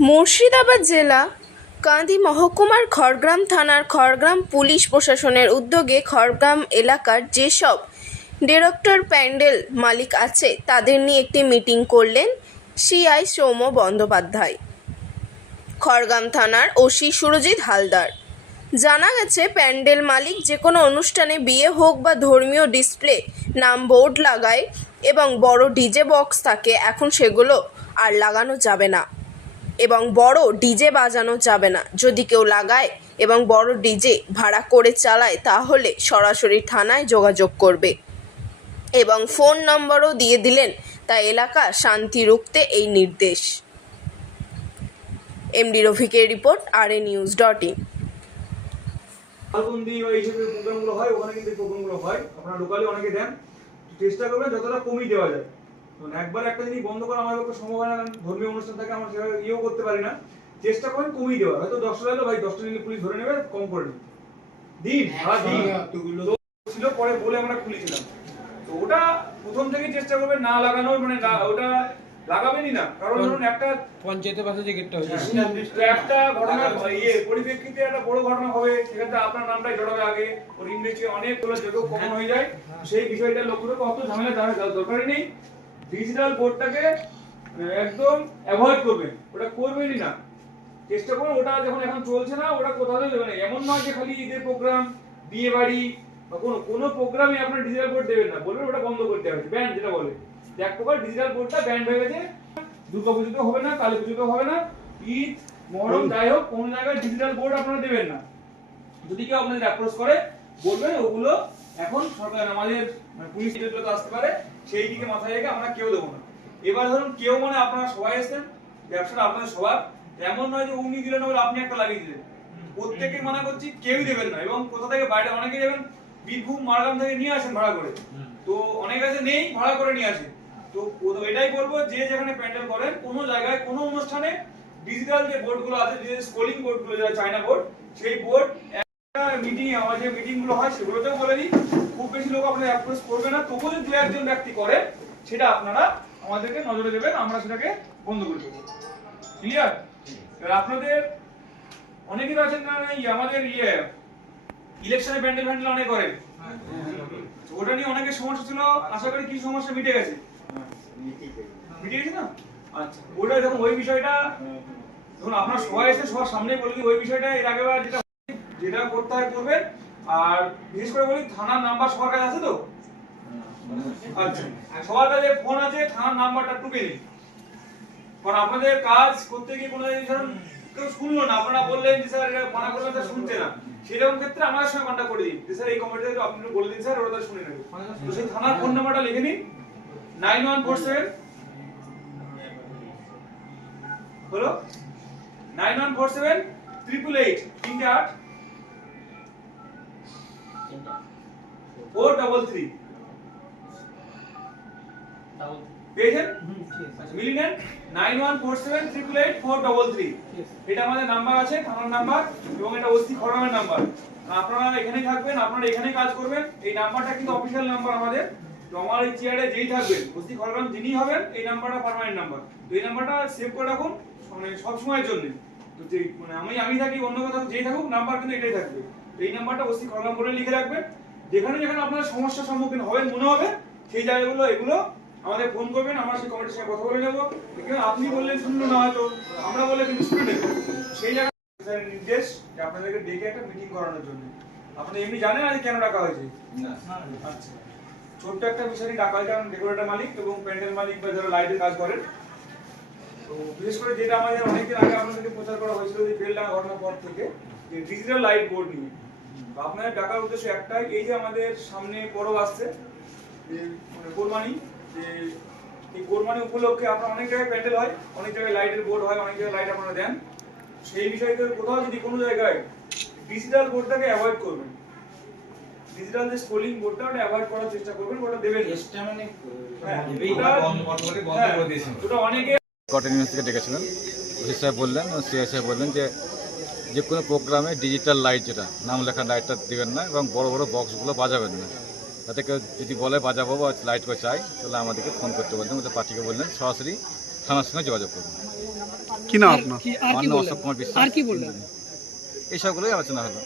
মুর্শিদাবাদ জেলা, কান্দি মহকুমার খড়গ্রাম থানার খড়গ্রাম পুলিশ প্রশাসনের উদ্যোগে খড়গ্রাম এলাকার যেসব ডিরেক্টর প্যান্ডেল মালিক আছে, তাদের নিয়ে একটি মিটিং করলেন সিআই সৌম্য বন্দ্যোপাধ্যায়। খড়গ্রাম থানার ওসি সুরজিৎ হালদার। জানা গেছে, প্যান্ডেল মালিক যে কোনো অনুষ্ঠানে বিয়ে হোক বা ধর্মীয় ডিসপ্লে, নাম বোর্ড লাগায় এবং বড় ডিজে বক্স থাকে, এখন সেগুলো আর লাগানো যাবে না। এবং বড় ডিজে বাজানো যাবে না। যদি কেউ লাগায় এবং বড় ডিজে ভাড়া করে চালায়, তাহলে সরাসরি থানায় যোগাযোগ করবে। এবং ফোন নম্বরও দিয়ে দিলেন তা এলাকা শান্তি রুখতে এই নির্দেশ। এমডি রফিকের রিপোর্ট আর এ নিউজ ডট ইন। হয়, ওখানে কিন্তু হয়। আপনারা অনেকে দেন। চেষ্টা করবেন যতটা কমিয়ে দেওয়া যায়। একবার একটা জিনিস বন্ধ করা আমার পক্ষে সম্ভব হয় না কারণ ধর্মীয় অনুষ্ঠান থাকে আমরা সেভাবে ইয়েও করতে পারি না। চেষ্টা করেন কমিয়ে দেওয়া হয়তো দশটা এলো ভাই দশটা নিলে পুলিশ ধরে নেবে কম করে দিন দিন। ভাড়া দিন ছিল পরে বলে আমরা খুলেছিলাম। তো ওটা প্রথম থেকেই চেষ্টা করবেন না লাগানোর মানে ওটা লাগাবেনই না। কারণ ধরুন একটা পঞ্চায়েতের পাশে যে গেটটা হয়েছে। একটা ঘটনা ইয়ে পরিপ্রেক্ষিতে একটা বড় ঘটনা হবে সেখানে আপনার নামটাই জড়াবে আগে। ওর ইংরেজি অনেকগুলো যোগ কখন হয়ে যায়। সেই বিষয়টা লক্ষ্য করে অত ঝামেলা দরকারই নেই। ডিজিটাল বোর্ডটাকে একদম অ্যাভয়েড করবেন। ওটা করবেনই না। চেষ্টা করুন ওটা যখন এখন চলছে না ওটা কোথাও দেবেন না এমন নয় যে খালি ঈদের প্রোগ্রাম বিয়ে বাড়ি বা কোনো কোনো প্রোগ্রামে আপনার ডিজিটাল বোর্ড দেবেন না। বলবেন ওটা বন্ধ করতে হবে ব্যান্ড যেটা বলে। এক প্রকার ডিজিটাল বোর্ডটা ব্যান্ড হয়ে গেছে। দুর্গা পুজোতে হবে না কালী পুজোতে হবে না। ঈদ মহরম যাই হোক কোনো জায়গায় ডিজিটাল বোর্ড আপনারা দেবেন না। যদি কেউ আপনাদের অ্যাপ্রোচ করে বলবেন ওগুলো এখন সরকার আমাদের মানে পুলিশ যেগুলো আসতে পারে, সেই দিকে মাথায় রেখে আমরা কেউ দেবো না। এবার ধরুন কেউ মানে আপনারা সবাই এসেছেন, ব্যবসাটা আপনাদের সবার এমন নয় যে উনি দিলেন বলে আপনি একটা লাগিয়ে দিলেন। প্রত্যেকে মানা করছি কেউই দেবেন না এবং কোথা থেকে বাইরে অনেকে যাবেন বীরভূম মারগাম থেকে নিয়ে আসেন ভাড়া করে। তো অনেক কাছে নেই, ভাড়া করে নিয়ে আসেন। তো এটাই বলব যে যেখানে প্যান্ডেল করেন, কোনো জায়গায়, কোনো অনুষ্ঠানে ডিজিটাল যে বোর্ডগুলো আছে, যে স্কোলিং বোর্ডগুলো যেটা চায়না বোর্ড সেই বোর্ড মিটিং আমার যে মিটিংগুলো হয় সেগুলোতেও বলে দিই খুব বেশি লোক আপনাদের অ্যাপ্রোচ করবে না তবুও যদি দু একজন ব্যক্তি করে সেটা আপনারা আমাদেরকে নজরে দেবেন আমরা সেটাকে বন্ধ করে দেবো। ক্লিয়ার আপনাদের অনেকেই আছেন না আমাদের ইয়ে ইলেকশনে প্যান্ডেল ফ্যান্ডেল অনেক করেন ওটা নিয়ে অনেকের সমস্যা ছিল আশা করি কি সমস্যা মিটে গেছে। মিটে গেছে না? আচ্ছা। ওটা যখন ওই বিষয়টা ধরুন আপনার সবাই এসে সবার সামনেই বলে দিই ওই বিষয়টা এর আগেবার যেটা যেটা করতে হয় করবেন আর বিশেষ করে বলি, থানার নাম্বার সবার কাছে আছে তো? আচ্ছা। সবার কাছে ফোন আছে, থানার নাম্বারটা কারণ আপনাদের কাজ করতে গিয়ে কোনো ধরুন, কেউ শুনলো না, আপনারা বললেন যে, স্যার এটা মানা স্যার শুনছে না। সেরকম ক্ষেত্রে সঙ্গে করে দিন যে, স্যার, এই আপনি বলে দিন, স্যার, ওরা শুনে নেবে। তো সেই থানার ফোন নাম্বারটা লিখে নিন। Nine one four seven. হলো? Nine one four seven triple eight, তিনটে আট। ফোর ডবল থ্রি পেয়েছেন? আচ্ছা মিলি নেন। Nine one four seven triple eight four double three এটা আমাদের নাম্বার আছে থানার নাম্বার এবং এটা নাম্বার আপনারা এখানেই থাকবেন আপনারা এখানেই কাজ করবেন। এই নাম্বারটা কিন্তু অফিসিয়াল নাম্বার আমাদের। আমার এই চেয়ারে যেই থাকবেন যিনি হবেন এই নাম্বারটা পার্মানেন্ট নাম্বার তো এই নাম্বারটা সেভ করে রাখুন মানে সব সময়ের জন্য। যে মানে আমি আমি থাকি অন্য কোথাও যেই থাকুক নাম্বার কিন্তু এটাই থাকবে। এই নাম্বারটা বলে লিখে রাখবেন। যেখানে যেখানে আপনারা সমস্যার সম্মুখীন হবেন মনে হবে সেই জায়গাগুলো এগুলো আমাদের ফোন করবেন আমরা সেই কমিটির সঙ্গে কথা বলে নেব। আপনি বললেন শুনলো না হয়তো আমরা বললে কিন্তু শুনে নেব সেই জায়গায় নির্দেশ যে আপনাদেরকে ডেকে একটা মিটিং করানোর জন্য। আপনারা এমনি জানেন আজ কেন ডাকা হয়েছে? আচ্ছা। ছোট্ট একটা বিষয় নিয়ে ডাকা হয়েছে কারণ ডেকোরেটর মালিক এবং প্যান্ডেল মালিক বা যারা লাইটের কাজ করেন তো বিশেষ করে যেটা আমাদের অনেকদিন আগে আপনাদেরকে প্রচার করা হয়েছিল যে বেলডাঙ্গা ঘটনার পর থেকে যে ডিজিটাল লাইট বোর্ড নিয়ে। তো আপনাদের ডাকার উদ্দেশ্য একটাই এই যে আমাদের সামনে পরব আসছে যে মানে কোরবানি যে এই কোরবানি উপলক্ষে আপনার অনেক জায়গায় প্যান্ডেল হয় অনেক জায়গায় লাইটের বোর্ড হয় অনেক জায়গায় লাইট আপনারা দেন। সেই বিষয়তে কোথাও যদি কোনো জায়গায় ডিজিটাল বোর্ডটাকে অ্যাভয়েড করবেন ডিজিটাল যে বোর্ডটা ওটা অ্যাভয়েড করার চেষ্টা করবেন ওটা দেবেন অনেকে কটন নিউজ থেকে ডেকেছিলেন ওসি সাহেব বললেন সিআই সাহেব বললেন যে যে কোনো প্রোগ্রামে ডিজিটাল লাইট যেটা নাম লেখা লাইটটা দেবেন না এবং বড় বড় বক্সগুলো বাজাবেন না। যাতে কেউ যদি বলে বাজাবো বা লাইট করে চাই তাহলে আমাদেরকে ফোন করতে বললেন ওদের পার্টিকে বললেন সরাসরি থানার সঙ্গে যোগাযোগ করবেন। কি নাম আপনার? অশোক কুমার বিশ্বাস। এইসবগুলোই আলোচনা হলো।